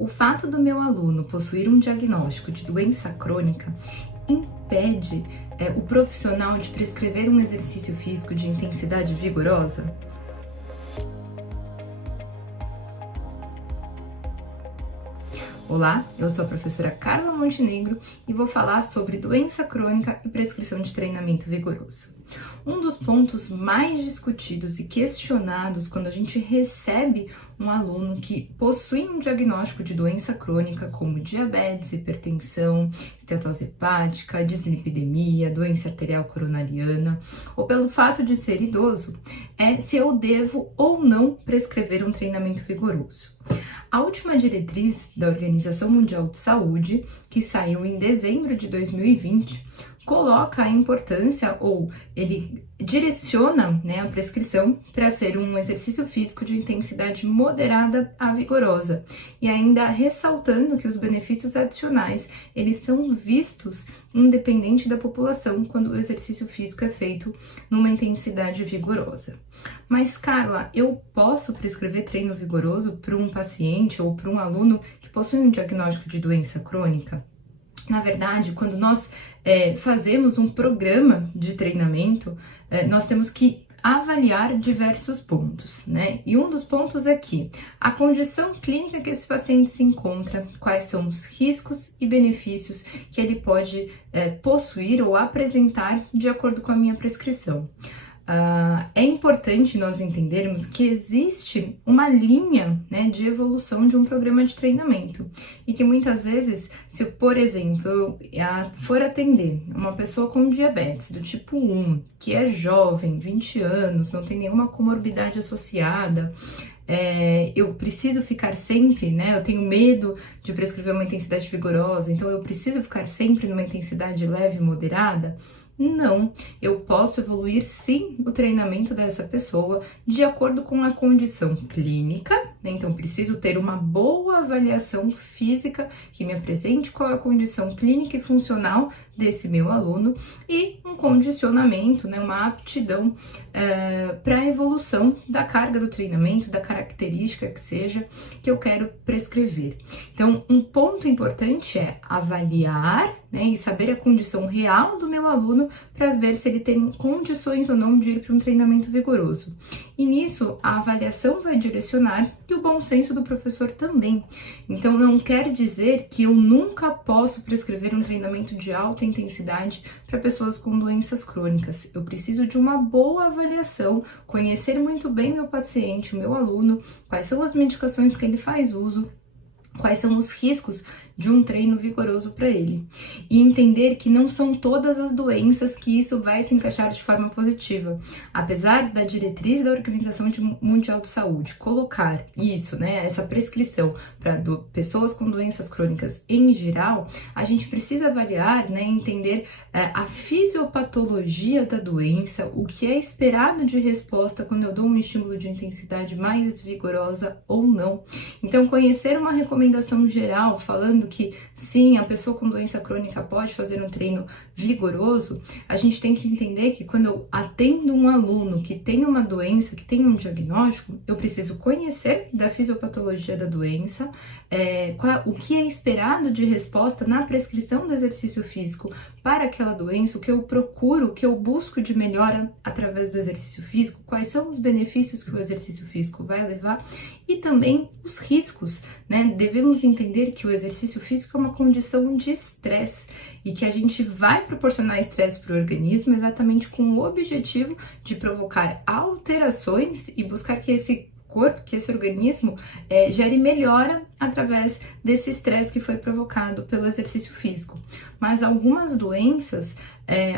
O fato do meu aluno possuir um diagnóstico de doença crônica impede o profissional de prescrever um exercício físico de intensidade vigorosa? Olá, eu sou a professora Carla Montenegro e vou falar sobre doença crônica e prescrição de treinamento vigoroso. Um dos pontos mais discutidos e questionados quando a gente recebe um aluno que possui um diagnóstico de doença crônica, como diabetes, hipertensão, estetose hepática, dislipidemia, doença arterial coronariana, ou pelo fato de ser idoso, é se eu devo ou não prescrever um treinamento vigoroso. A última diretriz da Organização Mundial de Saúde, que saiu em dezembro de 2020, coloca a importância, ou ele direciona, a prescrição para ser um exercício físico de intensidade moderada a vigorosa, e ainda ressaltando que os benefícios adicionais, eles são vistos independente da população quando o exercício físico é feito numa intensidade vigorosa. Mas, Carla, eu posso prescrever treino vigoroso para um paciente ou para um aluno que possui um diagnóstico de doença crônica? Na verdade, quando nós fazemos um programa de treinamento, nós temos que avaliar diversos pontos, né? E um dos pontos é que a condição clínica que esse paciente se encontra, quais são os riscos e benefícios que ele pode possuir ou apresentar de acordo com a minha prescrição. É importante nós entendermos que existe uma linha, de evolução de um programa de treinamento e que muitas vezes, se eu, por exemplo, for atender uma pessoa com diabetes do tipo 1, que é jovem, 20 anos, não tem nenhuma comorbidade associada, eu preciso ficar sempre, eu tenho medo de prescrever uma intensidade vigorosa, então eu preciso ficar sempre numa intensidade leve e moderada? Não, eu posso evoluir sim o treinamento dessa pessoa de acordo com a condição clínica, então preciso ter uma boa avaliação física que me apresente qual é a condição clínica e funcional desse meu aluno e um condicionamento, uma aptidão para a evolução da carga do treinamento, da característica que seja que eu quero prescrever. Então, um ponto importante é avaliar, e saber a condição real do meu aluno para ver se ele tem condições ou não de ir para um treinamento vigoroso. E nisso, a avaliação vai direcionar e o bom senso do professor também. Então, não quer dizer que eu nunca posso prescrever um treinamento de alta intensidade para pessoas com doenças crônicas. Eu preciso de uma boa avaliação, conhecer muito bem meu paciente, o meu aluno, quais são as medicações que ele faz uso, quais são os riscos de um treino vigoroso para ele. E entender que não são todas as doenças que isso vai se encaixar de forma positiva. Apesar da diretriz da Organização Mundial de Saúde colocar isso, essa prescrição para pessoas com doenças crônicas em geral, a gente precisa avaliar, entender a fisiopatologia da doença, o que é esperado de resposta quando eu dou um estímulo de intensidade mais vigorosa ou não. Então, conhecer uma recomendação geral falando que sim, a pessoa com doença crônica pode fazer um treino vigoroso, a gente tem que entender que quando eu atendo um aluno que tem uma doença, que tem um diagnóstico, eu preciso conhecer da fisiopatologia da doença, o que é esperado de resposta na prescrição do exercício físico para aquela doença, o que eu procuro, o que eu busco de melhora através do exercício físico, quais são os benefícios que o exercício físico vai levar e também os riscos, Devemos entender que o exercício físico é uma condição de estresse e que a gente vai proporcionar estresse para o organismo exatamente com o objetivo de provocar alterações e buscar que esse corpo, que esse organismo gere melhora através desse estresse que foi provocado pelo exercício físico. Mas algumas doenças,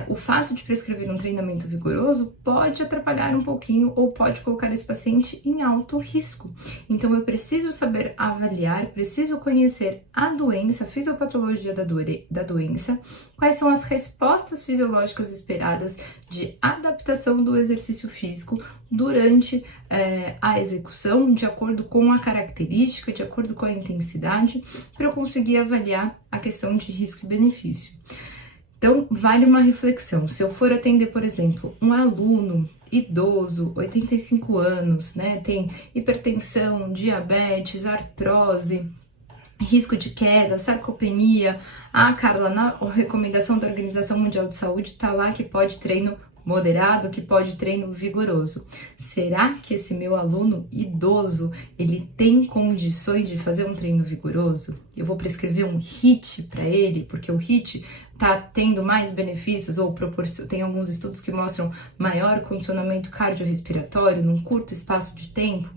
o fato de prescrever um treinamento vigoroso pode atrapalhar um pouquinho ou pode colocar esse paciente em alto risco. Então, eu preciso saber avaliar, preciso conhecer a doença, a fisiopatologia da doença, quais são as respostas fisiológicas esperadas de adaptação do exercício físico durante a execução, de acordo com a característica, de acordo com a intensidade, para eu conseguir avaliar a questão de risco e benefício. Então, vale uma reflexão. Se eu for atender, por exemplo, um aluno idoso, 85 anos, tem hipertensão, diabetes, artrose, risco de queda, sarcopenia. Ah, Carla, na recomendação da Organização Mundial de Saúde tá lá que pode treino moderado, que pode treino vigoroso. Será que esse meu aluno idoso, ele tem condições de fazer um treino vigoroso? Eu vou prescrever um HIIT para ele, porque o HIIT tá tendo mais benefícios ou tem alguns estudos que mostram maior condicionamento cardiorrespiratório num curto espaço de tempo.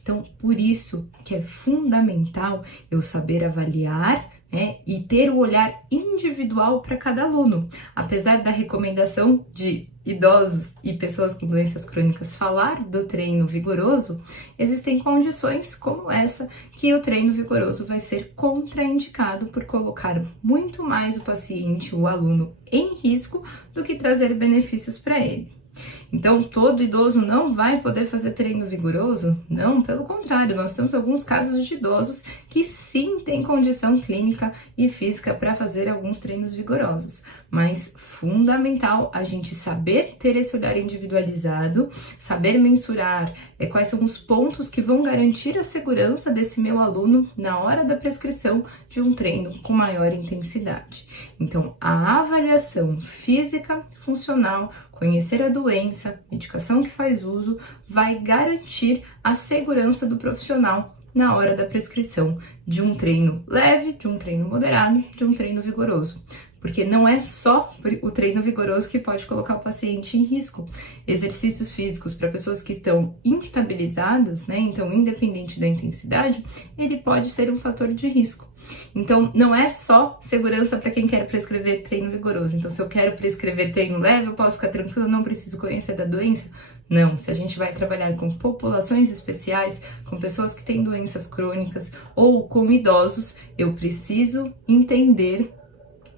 Então, por isso que é fundamental eu saber avaliar, né, e ter o olhar individual para cada aluno. Apesar da recomendação de idosos e pessoas com doenças crônicas falar do treino vigoroso, existem condições como essa que o treino vigoroso vai ser contraindicado por colocar muito mais o paciente, o aluno, em risco do que trazer benefícios para ele. Então, todo idoso não vai poder fazer treino vigoroso? Não, pelo contrário, nós temos alguns casos de idosos que sim têm condição clínica e física para fazer alguns treinos vigorosos. Mas fundamental a gente saber ter esse olhar individualizado, saber mensurar quais são os pontos que vão garantir a segurança desse meu aluno na hora da prescrição de um treino com maior intensidade. Então, a avaliação física, funcional, conhecer a doença, medicação que faz uso, vai garantir a segurança do profissional na hora da prescrição de um treino leve, de um treino moderado, de um treino vigoroso. Porque não é só o treino vigoroso que pode colocar o paciente em risco. Exercícios físicos para pessoas que estão instabilizadas, né? Então, independente da intensidade, ele pode ser um fator de risco. Então, não é só segurança para quem quer prescrever treino vigoroso. Então, se eu quero prescrever treino leve, eu posso ficar tranquilo, não preciso conhecer da doença? Não, se a gente vai trabalhar com populações especiais, com pessoas que têm doenças crônicas ou com idosos, eu preciso entender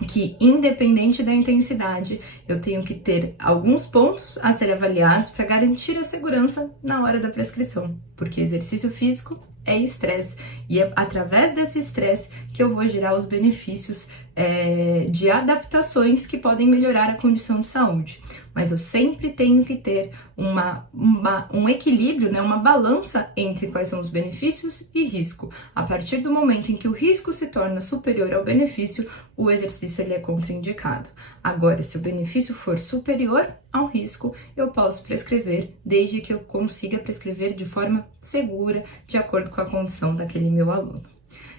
que, independente da intensidade, eu tenho que ter alguns pontos a serem avaliados para garantir a segurança na hora da prescrição, porque exercício físico é estresse, e é através desse estresse que eu vou gerar os benefícios de adaptações que podem melhorar a condição de saúde. Mas eu sempre tenho que ter um equilíbrio, né, uma balança entre quais são os benefícios e risco. A partir do momento em que o risco se torna superior ao benefício, o exercício ele é contraindicado. Agora, se o benefício for superior ao risco, eu posso prescrever, desde que eu consiga prescrever de forma segura, de acordo com a condição daquele meu aluno.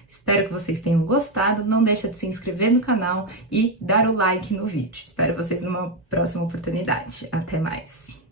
Espero que vocês tenham gostado, não deixa de se inscrever no canal e dar o like no vídeo. Espero vocês numa próxima oportunidade. Até mais!